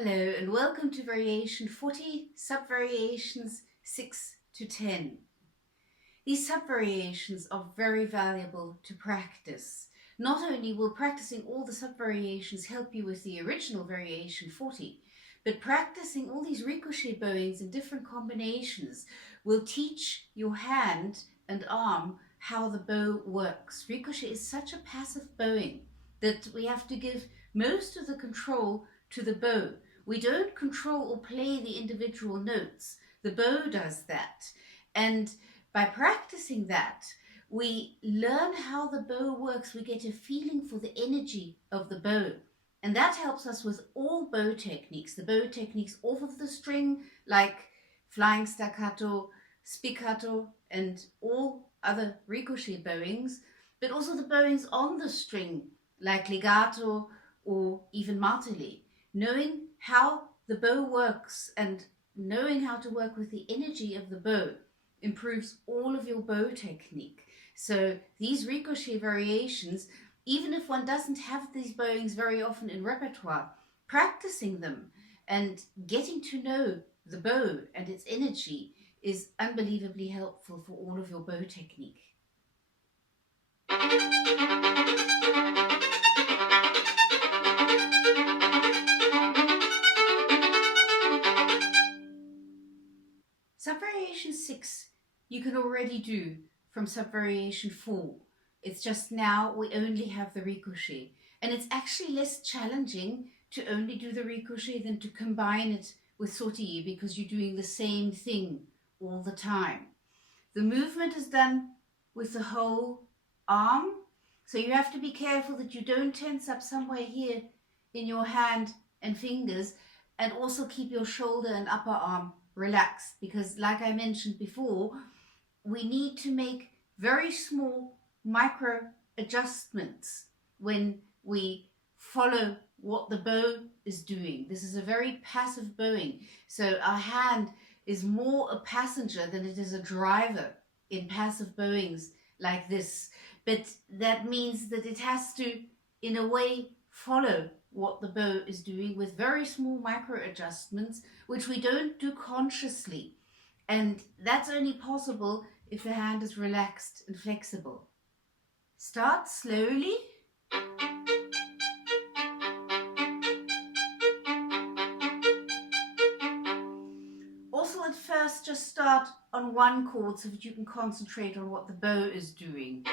Hello and welcome to variation 40, subvariations 6 to 10. These subvariations are very valuable to practice. Not only will practicing all the subvariations help you with the original variation 40, but practicing all these ricochet bowings in different combinations will teach your hand and arm how the bow works. Ricochet is such a passive bowing that we have to give most of the control to the bow. We don't control or play the individual notes. The bow does that. And by practicing that, we learn how the bow works. We get a feeling for the energy of the bow. And that helps us with all bow techniques. The bow techniques off of the string, like flying staccato, spiccato, and all other ricochet bowings, but also the bowings on the string, like legato or even martelé. Knowing how the bow works and knowing how to work with the energy of the bow improves all of your bow technique. So these ricochet variations, even if one doesn't have these bowings very often in repertoire, practicing them and getting to know the bow and its energy is unbelievably helpful for all of your bow technique. Subvariation 6 you can already do from subvariation 4. It's just now we only have the ricochet. And it's actually less challenging to only do the ricochet than to combine it with sautille because you're doing the same thing all the time. The movement is done with the whole arm. So you have to be careful that you don't tense up somewhere here in your hand and fingers, and also keep your shoulder and upper arm relaxed, because like I mentioned before, we need to make very small micro adjustments when we follow what the bow is doing. This is a very passive bowing, so our hand is more a passenger than it is a driver in passive bowings like this. But that means that it has to, in a way, follow what the bow is doing with very small micro adjustments, which we don't do consciously. And that's only possible if the hand is relaxed and flexible. Start slowly. Also at first just start on one chord so that you can concentrate on what the bow is doing.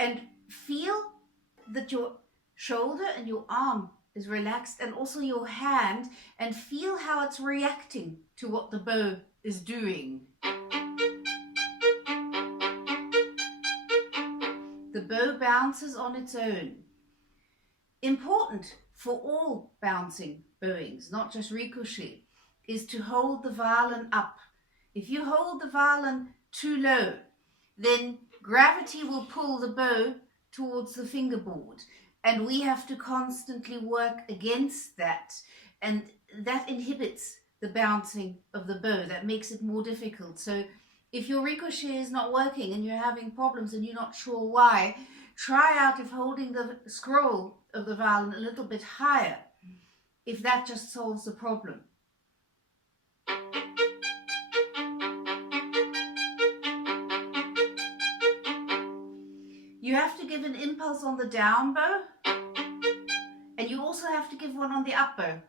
And feel that your shoulder and your arm is relaxed, and also your hand, and feel how it's reacting to what the bow is doing. The bow bounces on its own. Important for all bouncing bowings, not just ricochet, is to hold the violin up. If you hold the violin too low, then gravity will pull the bow towards the fingerboard, and we have to constantly work against that, and that inhibits the bouncing of the bow. That makes it more difficult. So if your ricochet is not working and you're having problems and you're not sure why, try out if holding the scroll of the violin a little bit higher, if that just solves the problem. You have to give an impulse on the down bow, and you also have to give one on the up bow.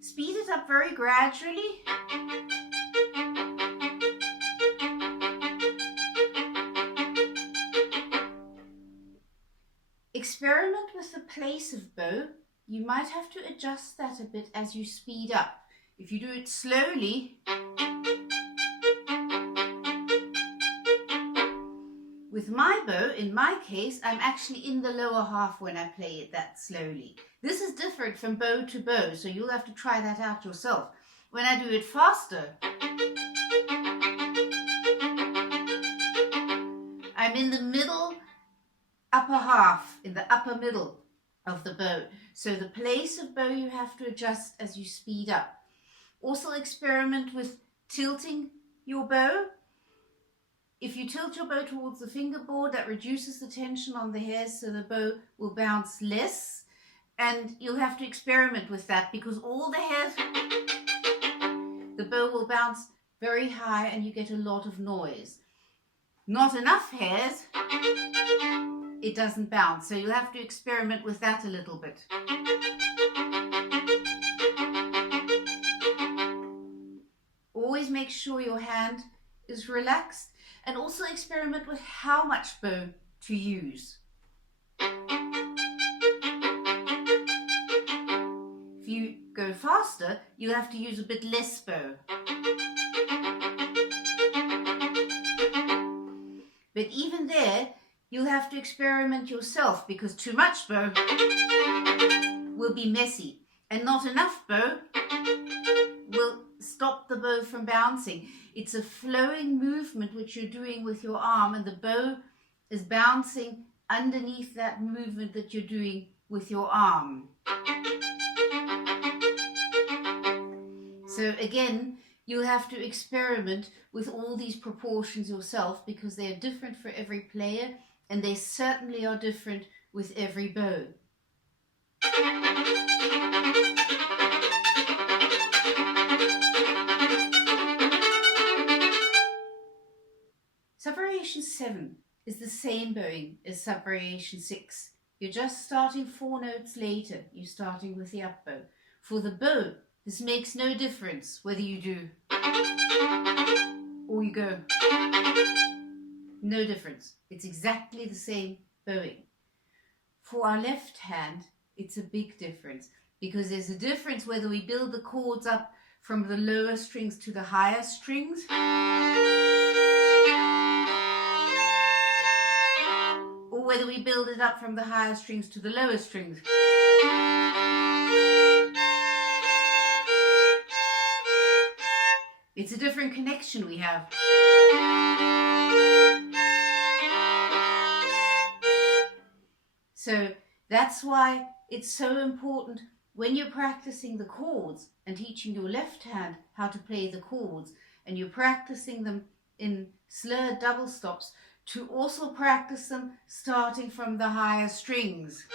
Speed it up very gradually. Experiment with the place of bow. You might have to adjust that a bit as you speed up. If you do it slowly, with my bow, in my case, I'm actually in the lower half when I play it that slowly. This is different from bow to bow, so you'll have to try that out yourself. When I do it faster, I'm in the middle upper half, in the upper middle of the bow. So the place of bow you have to adjust as you speed up. Also experiment with tilting your bow. If you tilt your bow towards the fingerboard, that reduces the tension on the hairs, so the bow will bounce less. And you'll have to experiment with that, because all the hairs, the bow will bounce very high and you get a lot of noise. Not enough hairs, it doesn't bounce. So you'll have to experiment with that a little bit. Always make sure your hand is relaxed, and also experiment with how much bow to use. If you go faster, you'll have to use a bit less bow. But even there, you'll have to experiment yourself, because too much bow will be messy, and not enough bow will stop the bow from bouncing. It's a flowing movement which you're doing with your arm, and the bow is bouncing underneath that movement that you're doing with your arm. So again, you'll have to experiment with all these proportions yourself, because they are different for every player, and they certainly are different with every bow. Sub-variation 7 is the same bowing as sub-variation 6. You're just starting 4 notes later. You're starting with the up bow. For the bow, this makes no difference whether you do or you go. No difference. It's exactly the same bowing. For our left hand, it's a big difference, because there's a difference whether we build the chords up from the lower strings to the higher strings, or whether we build it up from the higher strings to the lower strings. It's a different connection we have. So that's why it's so important when you're practicing the chords and teaching your left hand how to play the chords, and you're practicing them in slurred double stops, to also practice them starting from the higher strings.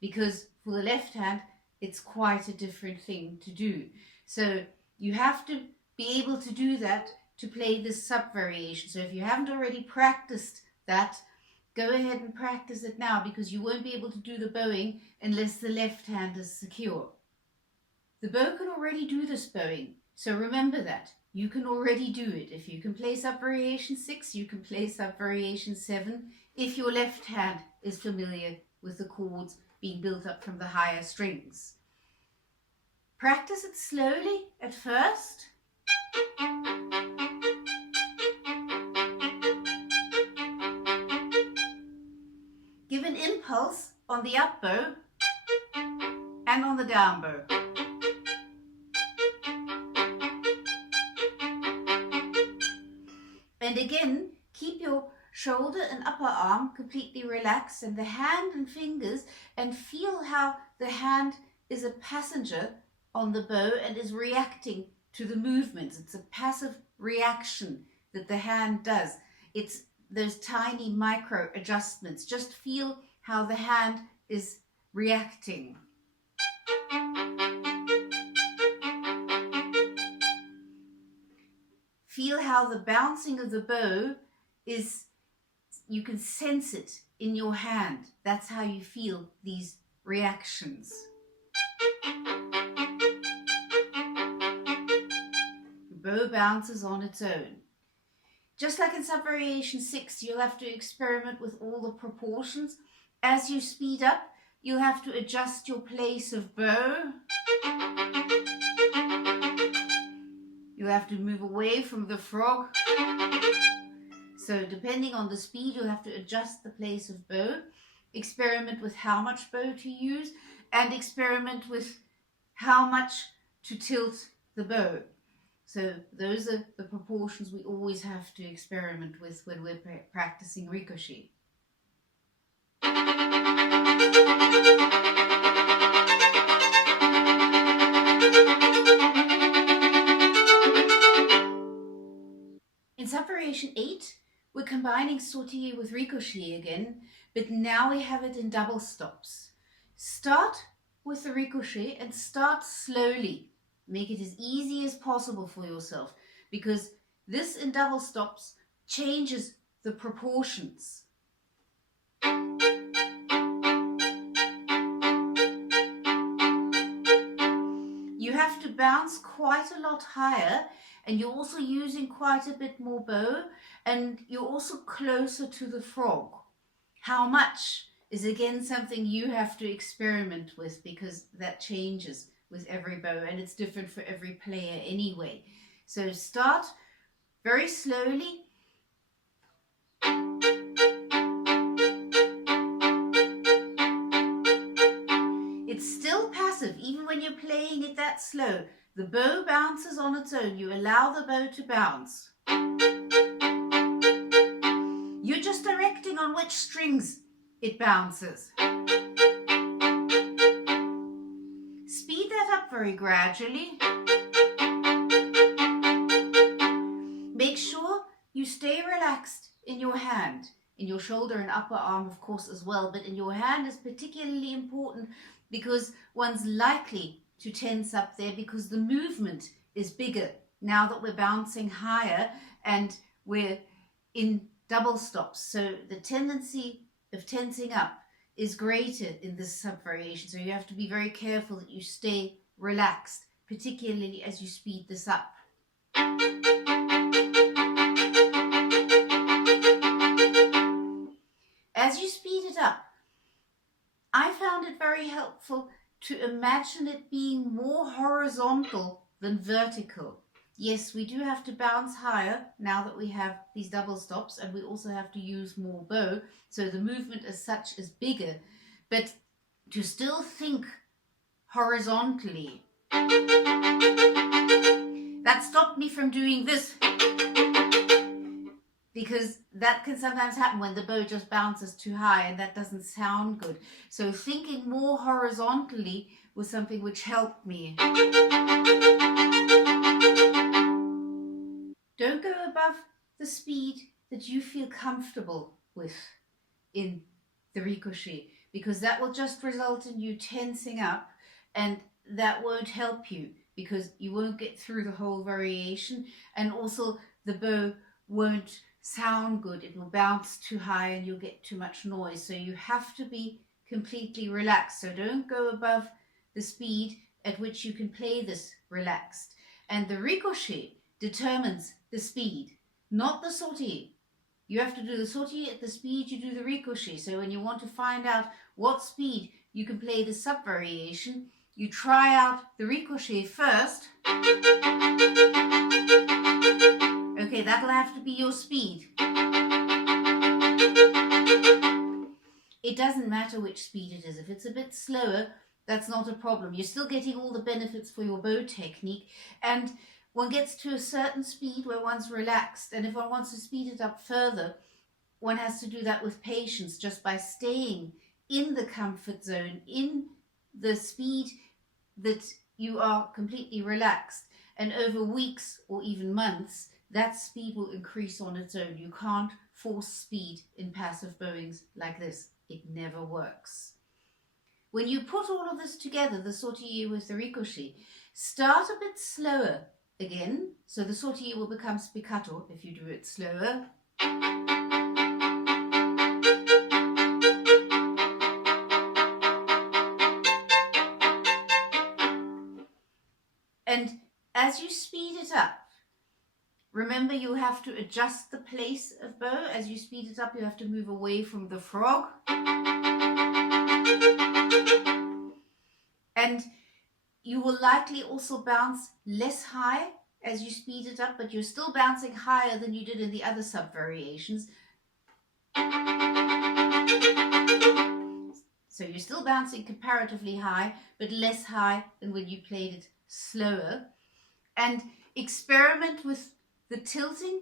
Because for the left hand, it's quite a different thing to do. So you have to be able to do that to play this sub-variation. So if you haven't already practiced that, go ahead and practice it now, because you won't be able to do the bowing unless the left hand is secure. The bow can already do this bowing, so remember that. You can already do it. If you can play sub-variation 6, you can play sub-variation 7, if your left hand is familiar with the chords being built up from the higher strings. Practice it slowly at first. Give an impulse on the up bow and on the down bow. And again, keep your shoulder and upper arm completely relaxed, and the hand and fingers, and feel how the hand is a passenger on the bow and is reacting to the movements. It's a passive reaction that the hand does. It's those tiny micro adjustments. Just feel how the hand is reacting. Feel how the bouncing of the bow is, you can sense it in your hand. That's how you feel these reactions. The bow bounces on its own. Just like in sub-variation 6, you'll have to experiment with all the proportions. As you speed up, you'll have to adjust your place of bow. You'll have to move away from the frog. So depending on the speed, you'll have to adjust the place of bow. Experiment with how much bow to use, and experiment with how much to tilt the bow. So those are the proportions we always have to experiment with when we're practicing ricochet. In sub-variation 8, we're combining sautille with ricochet again, but now we have it in double stops. Start with the ricochet and start slowly. Make it as easy as possible for yourself, because this in double stops changes the proportions. You have to bounce quite a lot higher, and you're also using quite a bit more bow, and you're also closer to the frog. How much is again something you have to experiment with, because that changes with every bow and it's different for every player anyway. So start very slowly. It's still passive even when you're playing it that slow. The bow bounces on its own. You allow the bow to bounce. You're just directing on which strings it bounces. Speed that up very gradually. Make sure you stay relaxed in your hand, in your shoulder and upper arm of course as well, but in your hand is particularly important because one's likely to tense up there because the movement is bigger now that we're bouncing higher and we're in double stops. So the tendency of tensing up is greater in this sub-variation. So you have to be very careful that you stay relaxed, particularly as you speed this up. As you speed it up, I found it very helpful to imagine it being more horizontal than vertical. Yes, we do have to bounce higher now that we have these double stops, and we also have to use more bow, so the movement as such is bigger, but to still think horizontally. That stopped me from doing this, because that can sometimes happen when the bow just bounces too high and that doesn't sound good. So thinking more horizontally was something which helped me. Don't go above the speed that you feel comfortable with in the ricochet, because that will just result in you tensing up, and that won't help you because you won't get through the whole variation, and also the bow won't sound good. It will bounce too high and you'll get too much noise. So you have to be completely relaxed. So don't go above the speed at which you can play this relaxed. And the ricochet determines the speed, not the sautille. You have to do the sautille at the speed you do the ricochet. So when you want to find out what speed you can play the sub-variation, you try out the ricochet first. Okay, that'll have to be your speed. It doesn't matter which speed it is. If it's a bit slower, that's not a problem. You're still getting all the benefits for your bow technique, and one gets to a certain speed where one's relaxed, and if one wants to speed it up further, one has to do that with patience, just by staying in the comfort zone, in the speed that you are completely relaxed, and over weeks or even months, that speed will increase on its own. You can't force speed in passive bowings like this. It never works. When you put all of this together, the sautille with the ricochet, start a bit slower again. So the sautille will become spiccato if you do it slower. And as you speed it up, remember you have to adjust the place of bow. As you speed it up, you have to move away from the frog. And you will likely also bounce less high as you speed it up, but you're still bouncing higher than you did in the other sub-variations. So you're still bouncing comparatively high, but less high than when you played it slower. And experiment with the tilting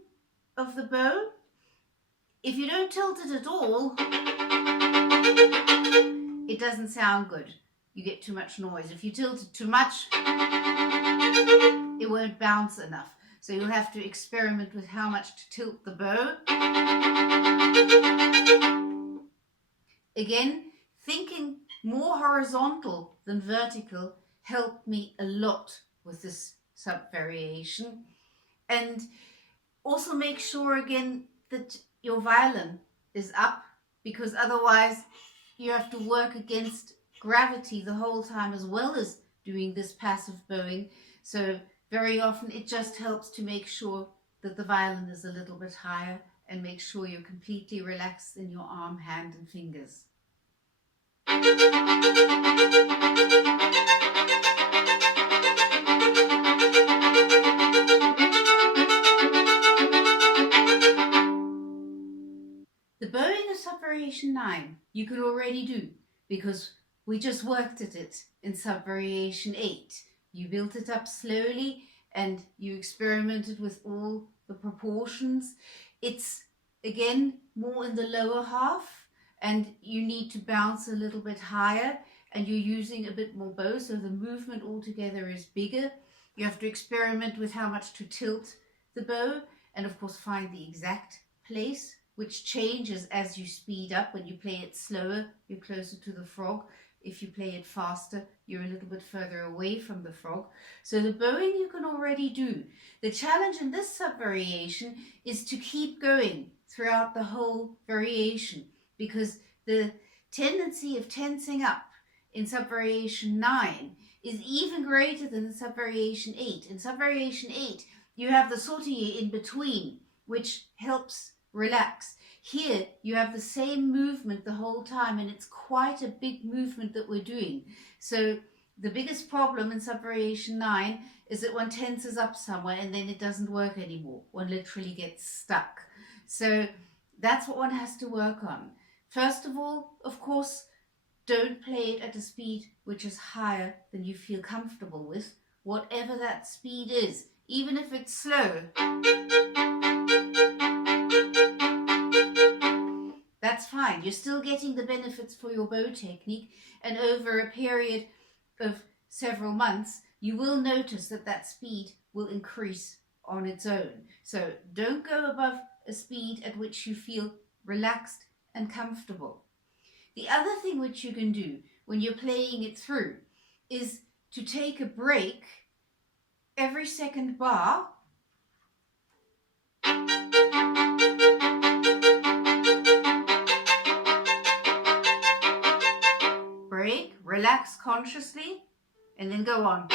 of the bow. If you don't tilt it at all, it doesn't sound good. You get too much noise. If you tilt it too much, it won't bounce enough. So you'll have to experiment with how much to tilt the bow. Again, thinking more horizontal than vertical helped me a lot with this sub-variation. And also make sure again that your violin is up, because otherwise you have to work against gravity the whole time as well as doing this passive bowing. So very often it just helps to make sure that the violin is a little bit higher and make sure you're completely relaxed in your arm, hand and fingers. The bowing of sub-variation 9 you can already do, because we just worked at it in sub-variation 8. You built it up slowly and you experimented with all the proportions. It's again more in the lower half and you need to bounce a little bit higher and you're using a bit more bow, so the movement altogether is bigger. You have to experiment with how much to tilt the bow and of course find the exact place, which changes as you speed up. When you play it slower, you're closer to the frog. If you play it faster, you're a little bit further away from the frog. So the bowing you can already do. The challenge in this sub-variation is to keep going throughout the whole variation, because the tendency of tensing up in sub-variation 9 is even greater than in sub-variation 8. In sub-variation 8, you have the sautille in between, which helps relax. Here you have the same movement the whole time and it's quite a big movement that we're doing. So the biggest problem in sub-variation 9 is that one tenses up somewhere and then it doesn't work anymore. One literally gets stuck. So that's what one has to work on. First of all, of course, don't play it at a speed which is higher than you feel comfortable with, whatever that speed is, even if it's slow. That's fine. You're still getting the benefits for your bow technique, and over a period of several months, you will notice that that speed will increase on its own. So don't go above a speed at which you feel relaxed and comfortable. The other thing which you can do when you're playing it through is to take a break every second bar. Break, relax consciously, and then go on.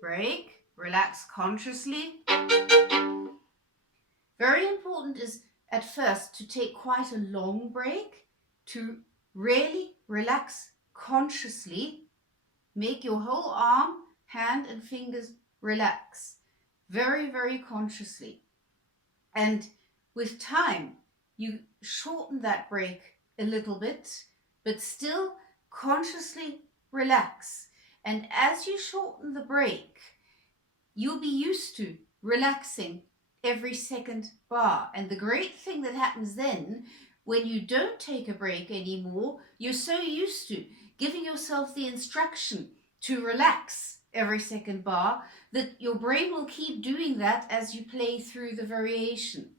Break, relax consciously. Very important is at first to take quite a long break to really relax consciously. Make your whole arm, hand and fingers relax very, very consciously. And with time, you shorten that break a little bit, but still consciously relax. And as you shorten the break, you'll be used to relaxing every second bar. And the great thing that happens then, when you don't take a break anymore, you're so used to giving yourself the instruction to relax every second bar that your brain will keep doing that as you play through the variation.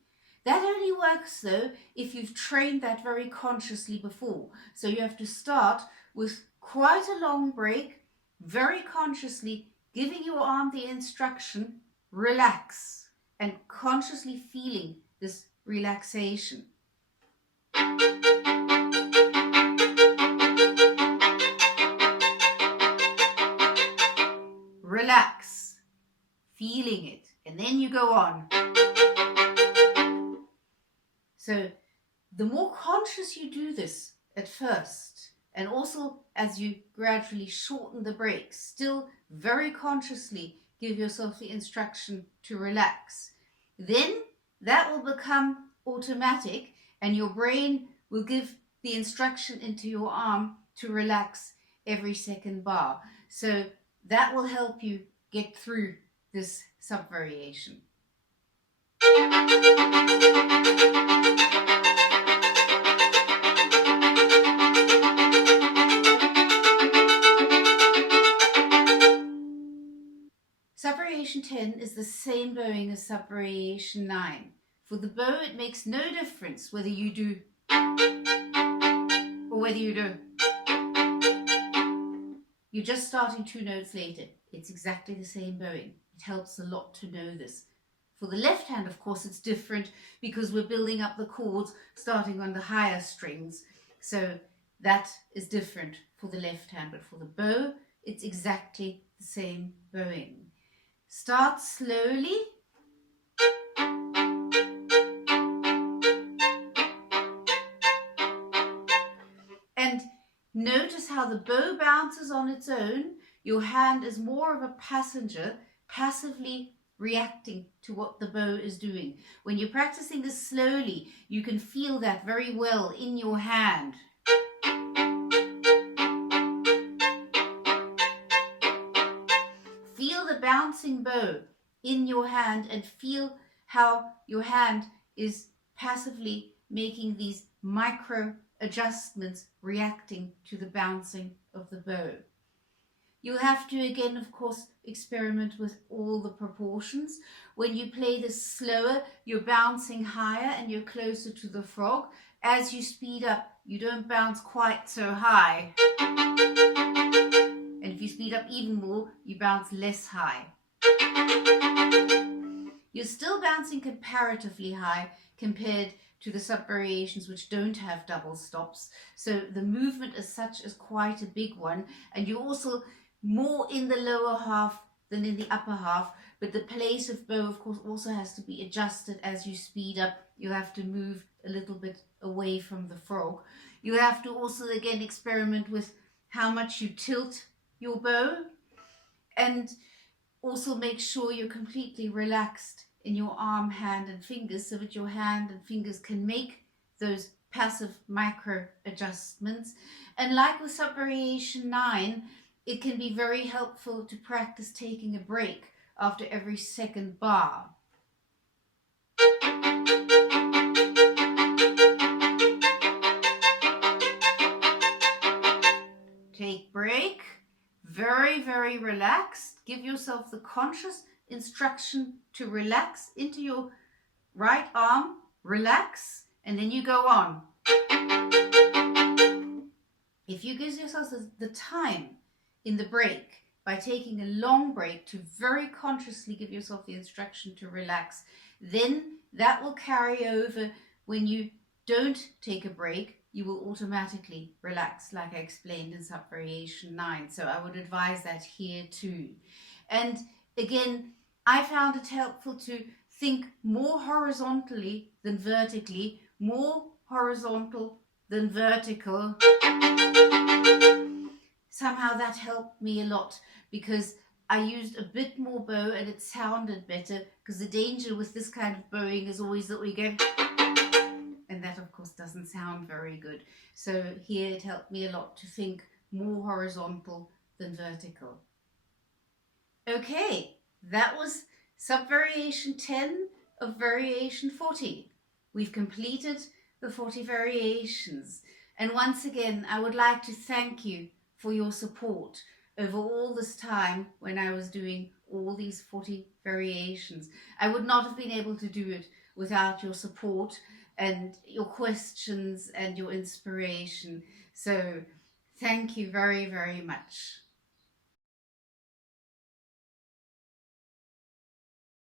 That only works though if you've trained that very consciously before. So you have to start with quite a long break, very consciously giving your arm the instruction, relax, and consciously feeling this relaxation. Relax, feeling it, and then you go on. So the more conscious you do this at first, and also as you gradually shorten the breaks, still very consciously give yourself the instruction to relax, then that will become automatic and your brain will give the instruction into your arm to relax every second bar. So that will help you get through this sub-variation. Sub-variation 10 is the same bowing as sub-variation 9. For the bow, it makes no difference whether you do or whether you do. You're just starting 2 notes later. It's exactly the same bowing. It helps a lot to know this. For the left hand, of course, it's different because we're building up the chords starting on the higher strings. So that is different for the left hand. But for the bow, it's exactly the same bowing. Start slowly. And notice how the bow bounces on its own. Your hand is more of a passenger, passively reacting to what the bow is doing. When you're practicing this slowly, you can feel that very well in your hand. Feel the bouncing bow in your hand and feel how your hand is passively making these micro adjustments reacting to the bouncing of the bow. You'll have to again, of course, experiment with all the proportions. When you play this slower, you're bouncing higher and you're closer to the frog. As you speed up, you don't bounce quite so high. And if you speed up even more, you bounce less high. You're still bouncing comparatively high compared to the sub-variations which don't have double stops. So the movement as such is quite a big one. And you're also more in the lower half than in the upper half. But the place of bow, of course, also has to be adjusted as you speed up. You have to move a little bit away from the frog. You have to also again experiment with how much you tilt your bow. And also make sure you're completely relaxed in your arm, hand and fingers so that your hand and fingers can make those passive micro adjustments. And like with sub-variation 9, it can be very helpful to practice taking a break after every second bar. Take break, very, very relaxed. Give yourself the conscious instruction to relax into your right arm, relax, and then you go on. If you give yourself the time in the break by taking a long break to very consciously give yourself the instruction to relax, then that will carry over when you don't take a break. You will automatically relax, like I explained in sub-variation 9. So I would advise that here too. And again, I found it helpful to think more horizontally than vertically, more horizontal than vertical. Somehow that helped me a lot because I used a bit more bow and it sounded better, because the danger with this kind of bowing is always that we go, and that of course doesn't sound very good. So here it helped me a lot to think more horizontal than vertical. Okay, that was sub-variation 10 of variation 40. We've completed the 40 variations. And once again, I would like to thank you for your support over all this time when I was doing all these 40 variations. I would not have been able to do it without your support and your questions and your inspiration. So thank you very, very much.